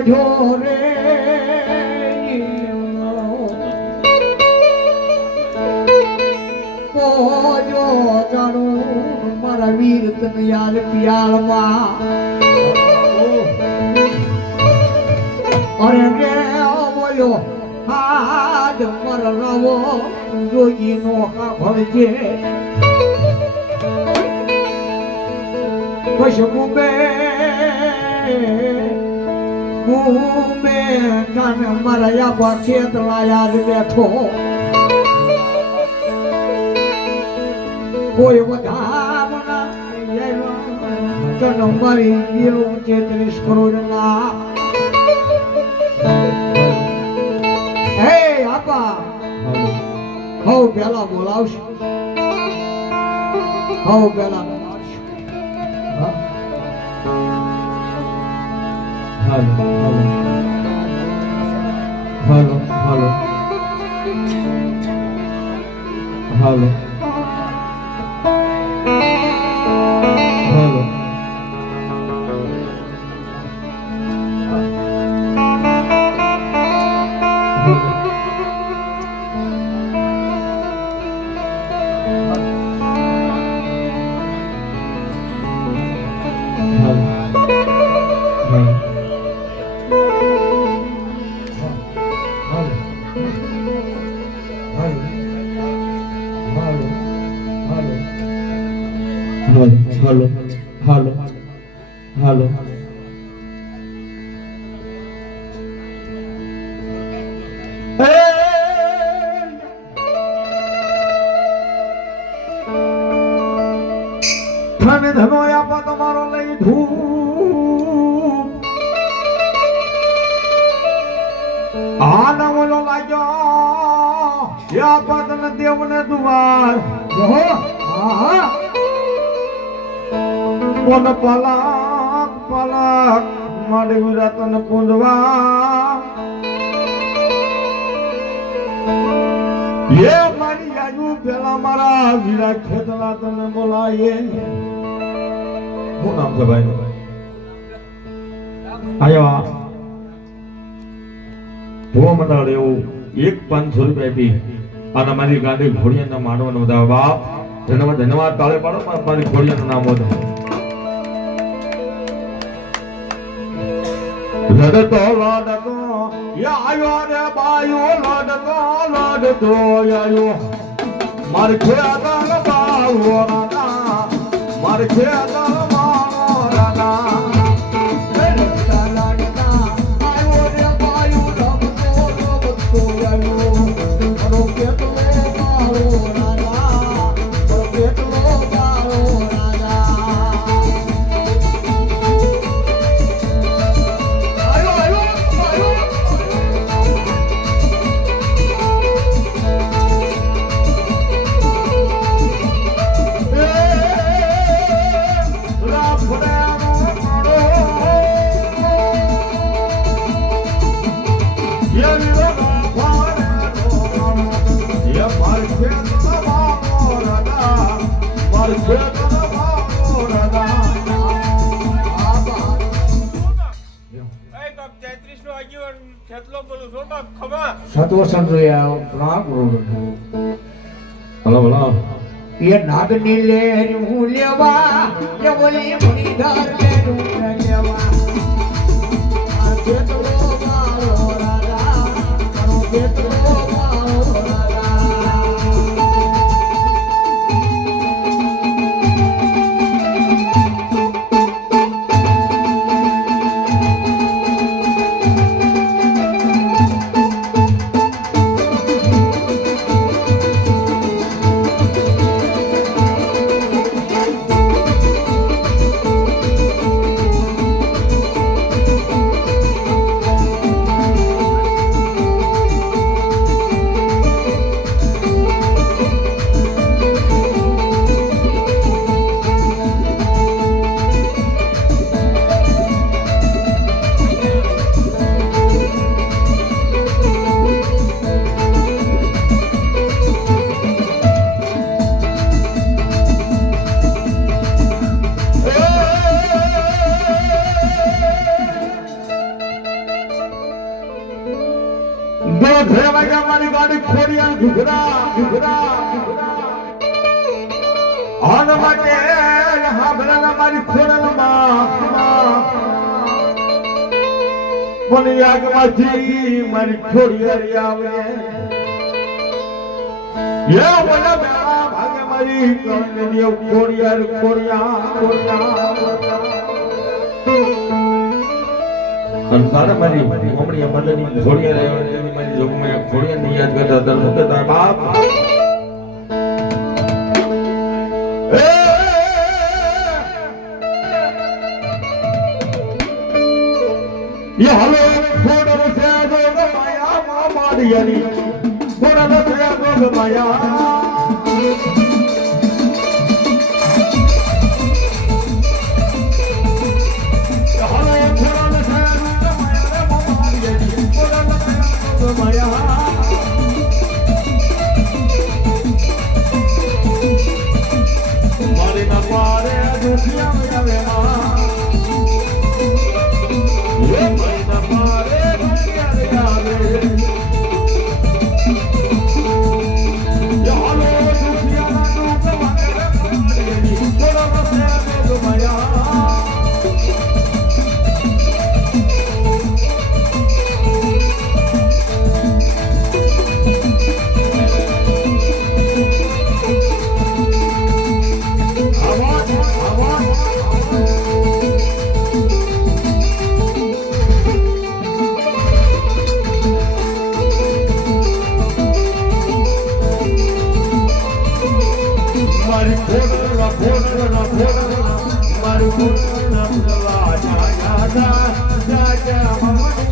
કાઢો રે કોજો જાણો મારા વીર તને યાર પિયાળમાં અરે રે બોલો હાડ મરવો જોઈનો ભણજે ખુશબુ બે મુમે કાન મારા યાબા ખેતલા યાદ બેઠો. કોઈ વધામણા જન્મ મારી ગયો તેત્રીસ કરોડ ના. હે આપા હો પેલા બોલાવશે. હવ પેલા Pardon, pardon. Pardon, pardon. Pardon. Pardon. Pardon. એ મારી આજુ પેલા મારા વીરા ખેતલા તને બોલાયે શું નામ છે ભાઈ આયા ભૂવા મંડળ એવું એક પાંચસો રૂપિયા આપી અને મારી ગાડી ઘોડિયાના માંડવાનું બધા બાપ ધન્યવાદ ધન્યવાદ. તાળે પાડો મારા- ઘોડિયાનું નામ વધો. લડતો લડતો આવ્યો રે બાયો લડતો લડતો આવ્યો મારે ખેતા બાવો મારે ખેતા હલો હલો એ નાગની લેર હું લેવા એ બોલી મુનિધર આન માટે હાભળાના મારી ખોડલમાં મને મારી આવે. ઓલા બેડા ભાગે મારી કળને ખોડિયાર ખોડિયાર અને તારે મારી ઘોડિયા યુગમાં ઘોડિયાની યાદ કરતા હતા શું કહેતા બાપ ಹಲೋ ಫೋಡರು ಸೇದೋಗ ಮಾಯಾ ಮಾ ಮಾಡಿಯಲಿ ಫೋಡರು ಸೇದೋಗ ಮಾಯಾ જા જા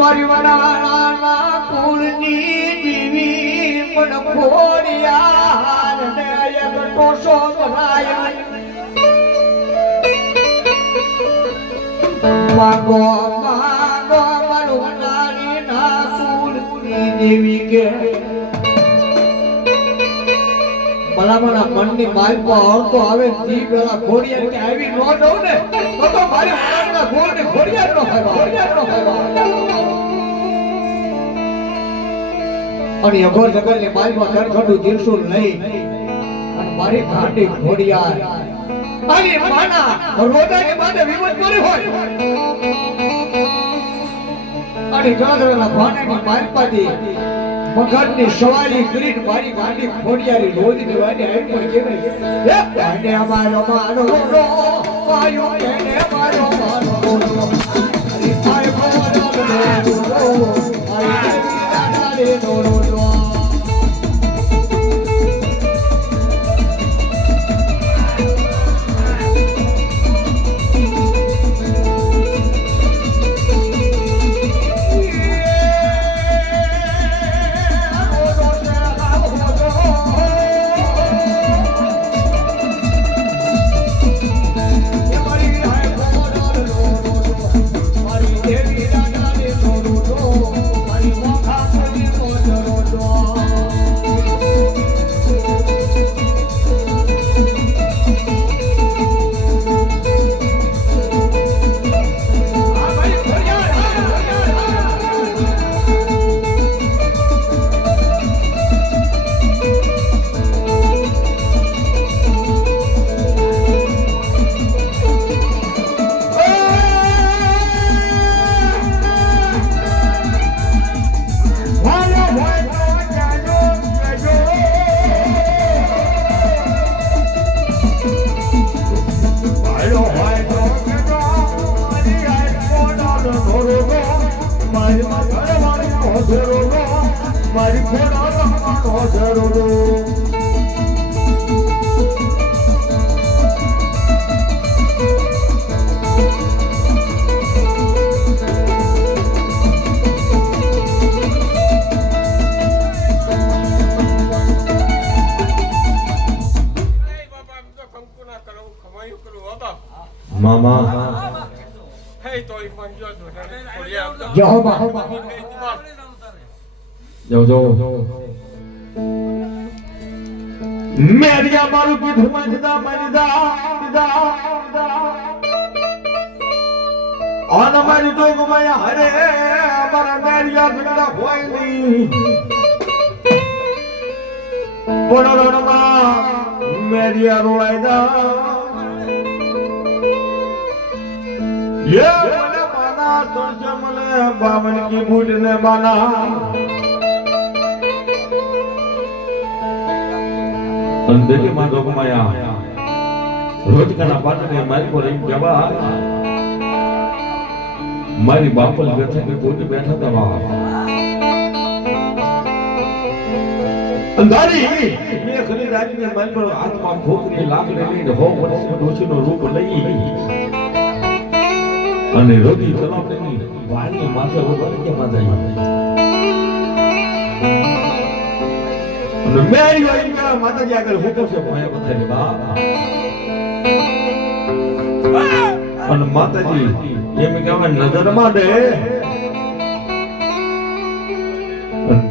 મારી વડાના કુળની દીવી પણ ને એક ટોસો માગો માગો, મારું વડાની ના કુળની દેવી કે ભલામણા મનની માલમાં આવતો આવે તી પેલા ખોડિયા કે આવી નો દઉં ને, તો તો મારી વડાના ગોળને ખોડિયા નો ખાવા. ખોડિયા નો ખાવા. અને અઘોર જગતની માલમાં કણખંડું ત્રિશુલ નહીં. અને મારી ઘાટી ખોડિયા અને માના રોદાની માથે વિમત કરી હોય. અને ગાદરાના ભાનાની માલપાથી મગરની સવારી કરીને મારી ગાડી ખોડિયારી રોજ દેવાની આવી પણ કે નહીં હે પાને અમારો મારો રો પાયો કેને મારો મારો રો અરે ભવન રો રો દેવી દાદા રે રો રો મારી ખોડા રમવાનો જરૂરો મામા. હે તો ઈ પંજો જો હે યહોવા જાઓ મેરિયા મારું કીધું મજદા મજદા આન મારી તો ગુમાયા હરે અમારા મેરિયા ભીડા હોય નહીં. પણ રણમાં મેરિયા રોળાઈ દા યે મને માના મને બાવન કી ભૂલ ને માના. અંધેલી માં જોગમાયા રોજકાના પાટને મારી પર એમ જવા મારી બાપલ બેઠા કે બેઠા હતા અંધારી. મેં હાથમાં ખોખરી લાકડી લઈને હો વર્ષ ડોશીનો રૂપ લઈ. અને ઊભા કે માથે મેરી વાળી કે માતાજી આગળ હુકમ છે ભયા બધાની બા. અને માતાજી, એમ કહેવાય નજરમાં દે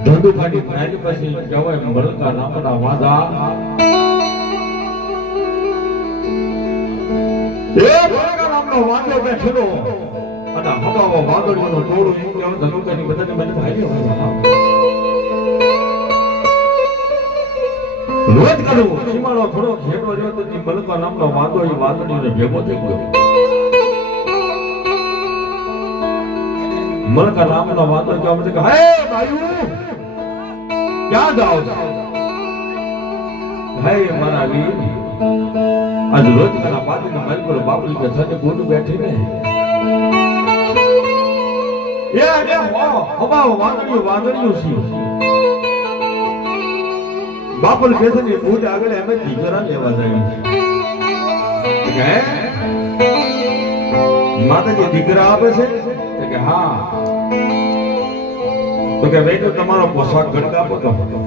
ધંધુ ફાટી નાની પછી કહેવાય મળકા નામના વાદા એ વાંદો બેઠેલો. અને હવાવો વાદળીઓનો ટોળું, એમ કહેવાય ધનુકાની બધાને મને ભાઈ રોજ કરું. સીમાડો થોડો ખેડો રહ્યો તો ઈ મલકા નામનો વાંદો, એ વાદળીને ભેગો થઈ ગયો. મલકા નામનો વાંદો કહેવા માટે કે, હે ભાઈઓ, ક્યાં જાઓ છો? હે મારા વીર, આજ રોજ કના પાટીના પર બાપલી કે થને ગોડું બેઠી ને એ અરે હો હવા વાદળીઓ વાદળીઓ છે બાપલ કહેશે ને ભૂત આગળ અમે દીકરા લેવા જાય છે માતાજી દીકરા આપે છે? તો કે, હા. તો કે, ભાઈ, તો તમારો પોશાક ગણકા પોતો હતો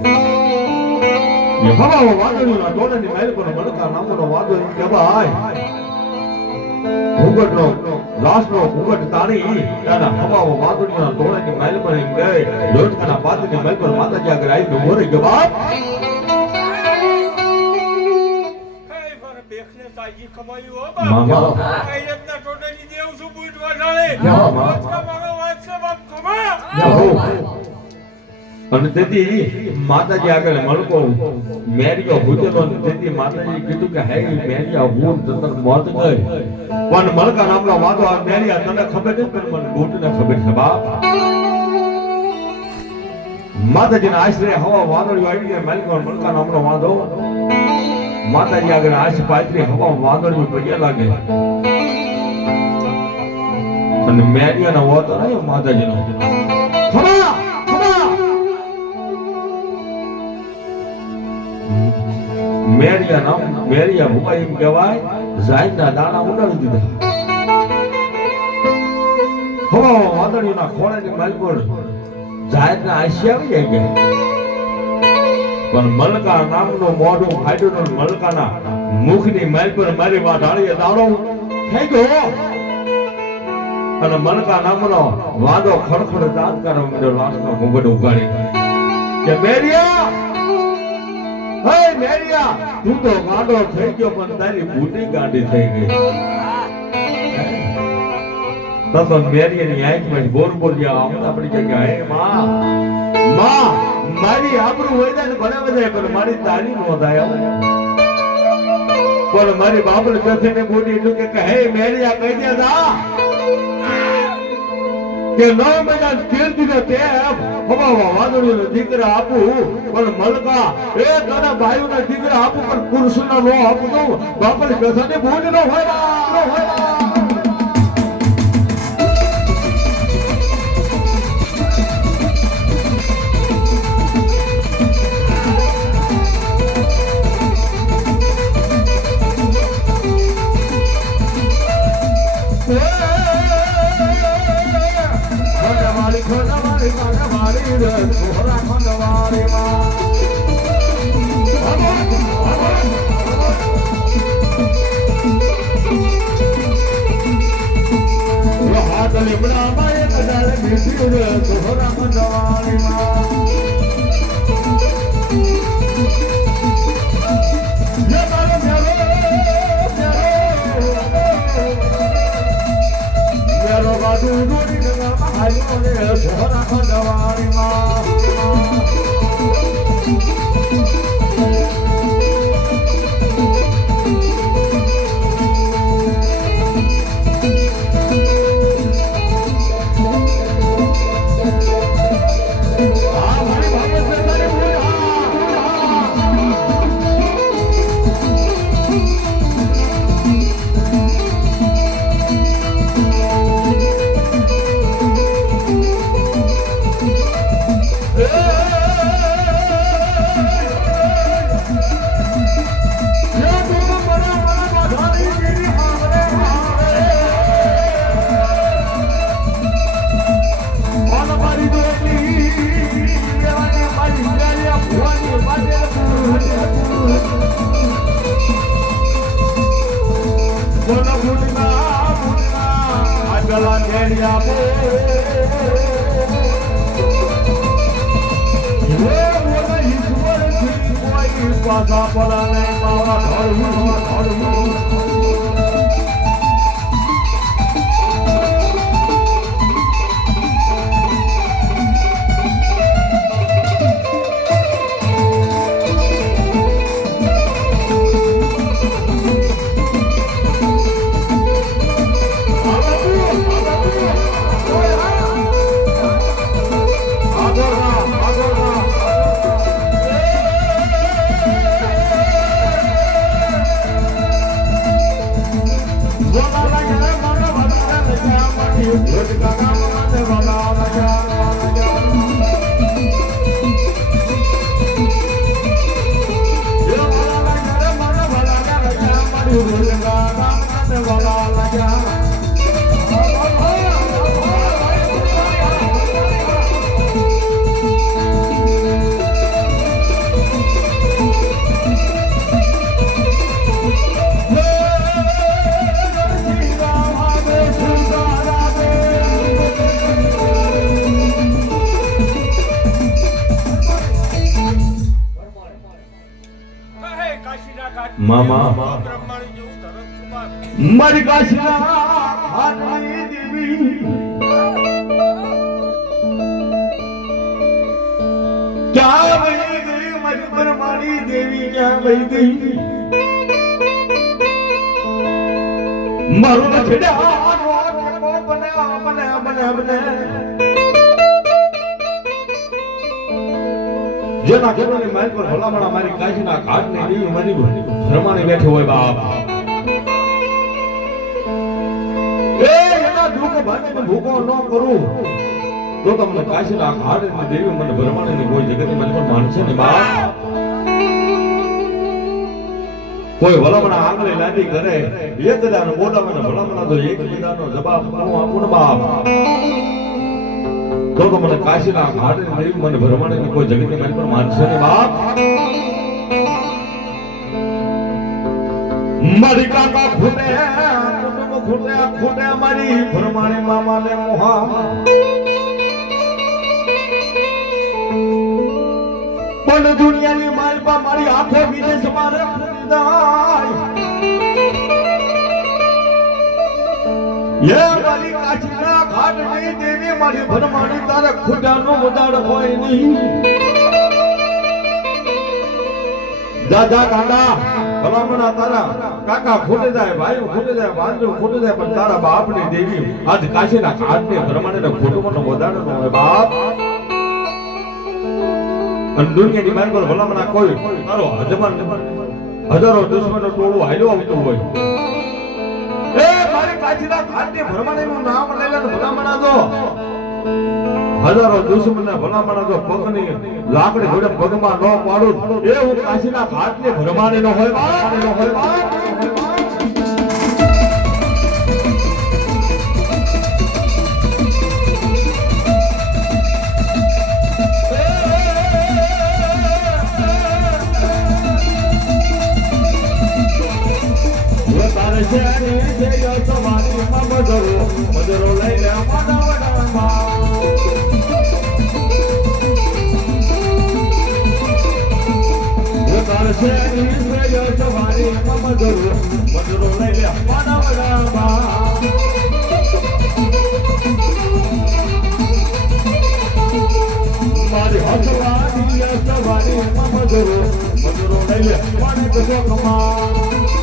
પર એમ ગઈ લોટકાના પાતની મહેલ પર માતાજી આગળ આવી ઊભો રહી ગયો, બાપ. તાજી. અને તેથી માતાજી આગળ મળકો મેરિયો ભૂતેલો તેથી માતાજી કીધું કે, હે મેરિયા, હું તંદર મોત ગઈ. પણ મલકા નામનો વાંધો આ મેરિયા તને ખબર નહીં પણ મને બૂટને ખબર છે, બાપ. માતાજીના આશ્રય હવા વાદળીઓ આવી ગયા મેલિકો નામનો વાંધો. માતાજી આગળ આશ પાથરી હવા વાદળીઓ પડ્યા લાગે. અને મેરિયાનો વોતો રહ્યો માતાજીનો. ખમા મેરિયા નામ મેરિયા હુવા એમ કહેવાય જાઈના દાણા ઉડાડી દીધા. હો વાદળીના ખોળાની માલકોડ જાહેરના આશી આવી જાય ગયા પણ મલકા નામનો મોઢું ફાટ્યું મલકાના મુખની મેલ પર મારી વાત ઢાળીએ દાડો થઈ ગયો. અને મલકા નામનો વાદો ખડખડ દાંત કરવા માંડ્યો લાશનો ઘૂંઘટ ઉગાડી કે મેરિયા, હે મેરિયા, તું તો વાદો થઈ ગયો પણ તારી બુટી ગાંડી થઈ ગઈ. તો તો મેરિયાની આંખમાં બોર બોર જ્યાં આપણી જગ્યા હે માં માં મારી આબરૂ હોય ને ઘણા બધા પણ મારી તારી નો થાય પણ મારી બાબલ જશે ને બોલી એટલું કે હે મેરિયા કહી દે દા કે ન મહિના તેર દીધો તે હવા વાદળીનો દીકરા આપું, પણ મલકા, એ તારા ભાઈઓના દીકરા આપું, પણ પુરુષ નો આપું તો બાપલ ને બોલી નો હોય નો હોય લીમડા માં એક હજાર બેસી સોહરા મંડવાળી માં પાછા પડા નહીં મારા ઘર ઘર કહે ઘાટ મામા. બ્રહ્માણી જેવું ધરમ કુમાર મારી કાશીના હાથની દેવી ક્યાં વહી ગઈ મારી પરમાણી દેવી ક્યાં વહી ગઈ મારું છેડા બને બને બને બને જેના ઘરોને મારી પર ભલામણા મારી કાશીના ઘાટની દેવી મારી ભ્રમાણી બેઠી હોય બાપ. એ, એના દુઃખ ભાગીને ભૂખો ન કરું. તો તમને કાશીના ઘાટની દેવી મને ભ્રમાણીની કોઈ જગતની મારી પર માનશે ને બાપ. કોઈ ભલામણા આંગળી લાંબી કરે એક દાન બોલાવે ભલામણા તો એક બીજાનો જવાબ હું આપું ને બાપ. તો તો મને કાશીના ઘાટની મળ્યું, મને ભ્રમાણીની કોઈ જગતની મારી પર માનશે ને બાપ. મારી કાકા ખૂટે કુટુંબ ખૂટે ખૂટે મારી ભ્રમણે મામા ને મોહા. પણ દુનિયાની માલપા મારી આંખો વિદેશ મારે ફૂટી એ મારી કાચના ઘાટ નહીં દેવી, મારી ભરમાણી તારે ખૂટાનો ઉદાડ હોય નહીં. દાદા, કાકા, ભલામણા તારા. કાકા ખોટે જાય, ભાઈ ખોટે જાય બાજુ ખોટે જાય, પણ તારા બાપની દેવી આજ કાશીના ઘાટને ને ખોટું વધારે ન હોય, બાપ. અને દુનિયાની મારી પર ભલામણા કોઈ, તારો હજમાન, હજારો દુશ્મનો ટોળું હાલ્યો આવતું હોય. એ મારી કાશીના ઘાટની ભ્રમણેનું નામ લઈ લે ને ભલામણા દો. હજારો દુશ્મનના ભલામણા જો પગની લાકડી જોડે પગમાં ન પાડું. એ હું કાશીના ઘાટને ભરમાણી નો હોય નો હોય તારે છે મજરો છે યો તમારી માં મધરો મધરો લઈ લે માનવડામાં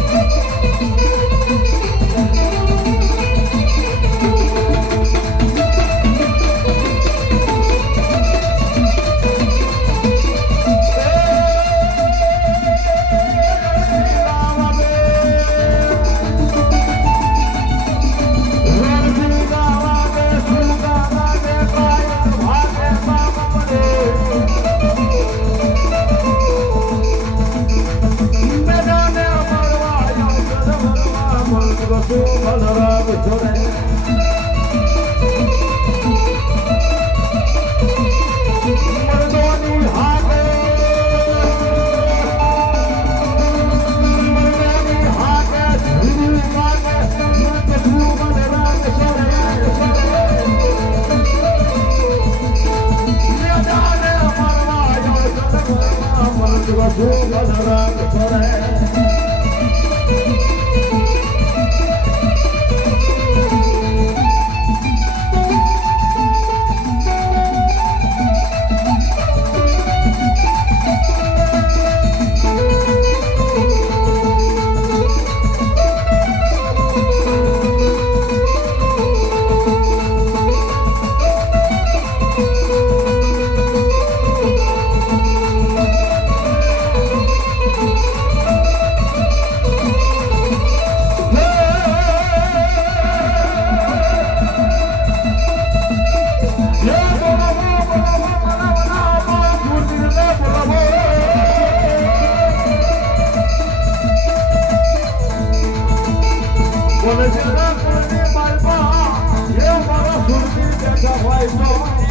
માલમાં એ મારા સુરતી બેઠા હોય તો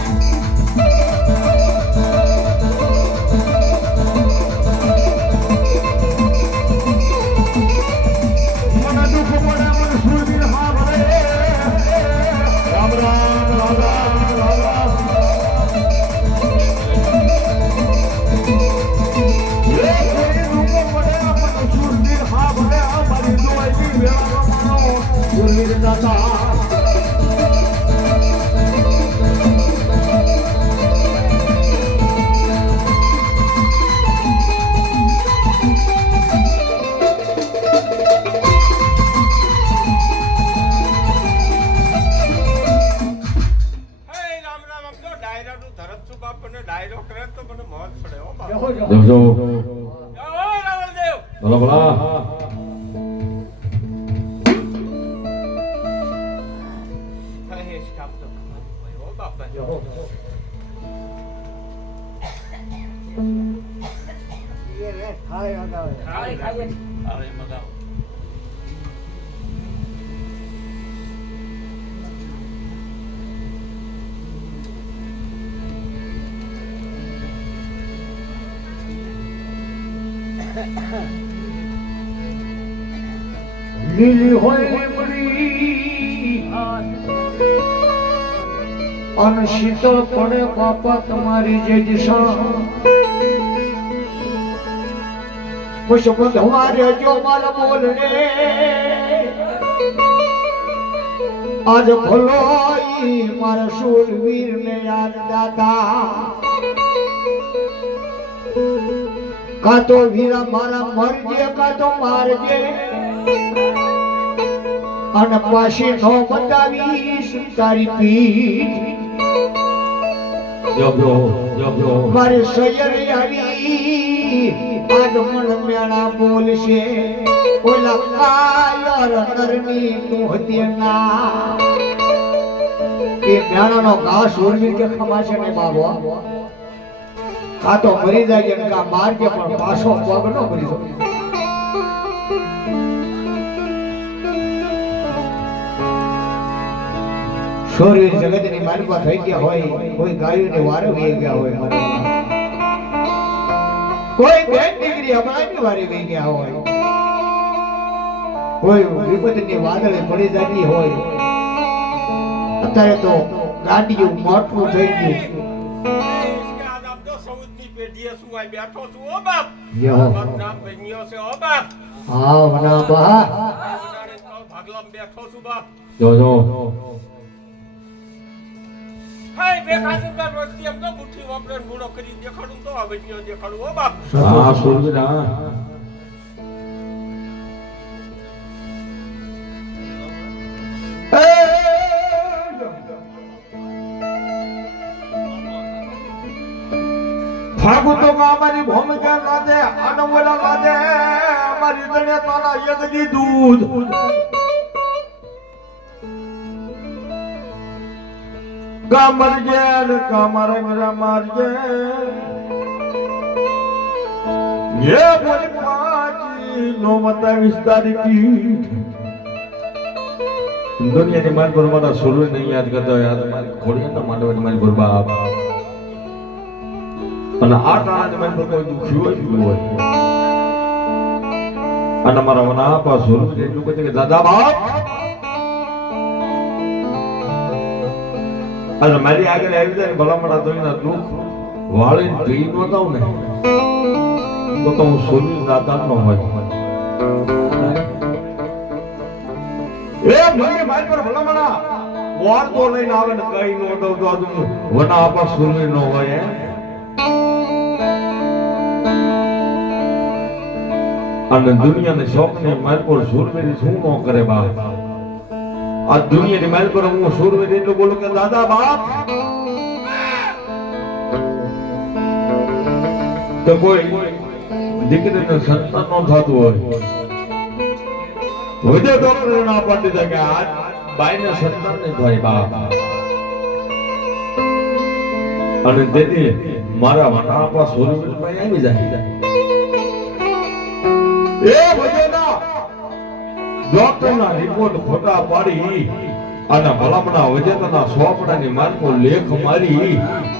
એ રે, ખાય અગાવે. આવે મગાવ લીલી હોય લીમડી અને શીતળ પડે બાપા તમારી જે દિશા. પુષ્પ ધવારે જો માર બોલને. આજ ભલો ઈ મારા શૂરવીર ને યાદ દાતા કા તો વીરા મારા મરજે, કા તો મારજે. અને પાછી નો બતાવીશ તારી પીઠ. મારી સૈયરી આવી આગમન મન મેળા બોલશે. ઓલા કાયર નરની મોહતી ના. એ મ્યાણાનો ઘા શૂરવીર કે ખમાશે ને બાબો? આ તો મરી જાય કા મારજે પણ પાછો પગ નો મરી જાય શૂરવીર જગતની માલિકા થઈ ગયા હોય, કોઈ ગાયોને વારે વહી ગયા હોય કોઈ બેન દીકરી અમારી વારે વહી ગયા હોય. કોઈ વિપતની વાદળે પડી જતી હોય. અત્યારે તો ગાડીઓ મોટું થઈ ગયું. બેઠો છું ઓ બાપ નામ ભૈનિયો છે બેઠો છું બાપ જો જો. હા સુરવીર ફાગુ તો અમારી ભૂમિકા લાદે અનવલા લાદે અમારી તને તારા યજ્ઞી દૂધ. કમર જેલ કમર કમર જેલ એ બોલી પાછી નો મતા વિસ્તારી પીઠ. દુનિયાની મારી ગુરબાના નહીં યાદ કરતા હોય યાદ મારી ખોડિયાના માંડવાની મારી ગુરબા આપ અને આ તાણા મારી પર કોઈ દુખ્યું હોય હોય? અને મારા વના પર સૂર્ય એટલું કહે કે, દાદા બાપ અને મારી આગળ આવી જાય ભલામણા તો એના દુઃખ. વાળીને પી બતાવ ને. તો તો હું સોની દાતા નો હોય. એ મને મારી પર ભલામણા. વાર આવે ને કઈ નો નો હોય. અને દુનિયાને શોખ ને મારી પર સુરવીર શું નો કરે બાપ? આ દુનિયાની મારી પર હું સુરવીર એટલું બોલું કે, દાદા, બાપ! તો કોઈ દીકરીને સંતાન નો થતું હોય. વધે તો ના પાડી દે કે, આ બાઈને સંતાન નહીં થાય, બાપ. અને તેથી મારા વાટા આપા સુરવીર ભાઈ આવી જાય. એ ભજોના ડોક્ટર ના રિપોર્ટ ખોટા પાડી અને ભલામણા વજેતના સોપડાની માર્કો લેખ મારી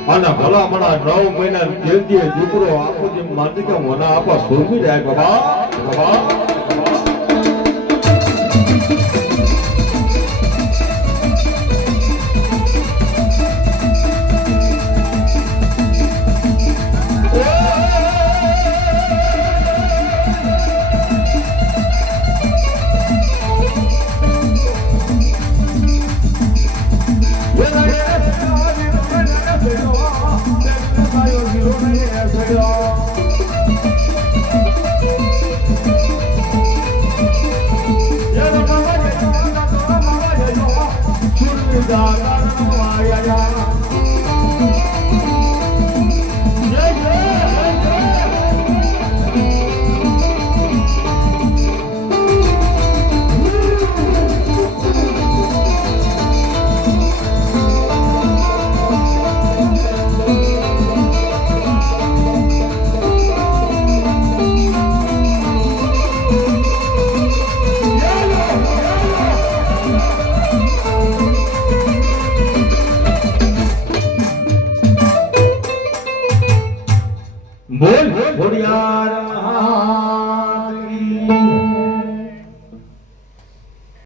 અને ભલામણા નવ મહિના જેલથી દીકરો આપો જેમ માનતી કે મને આપા સોંપી જાય બાબા બાબા.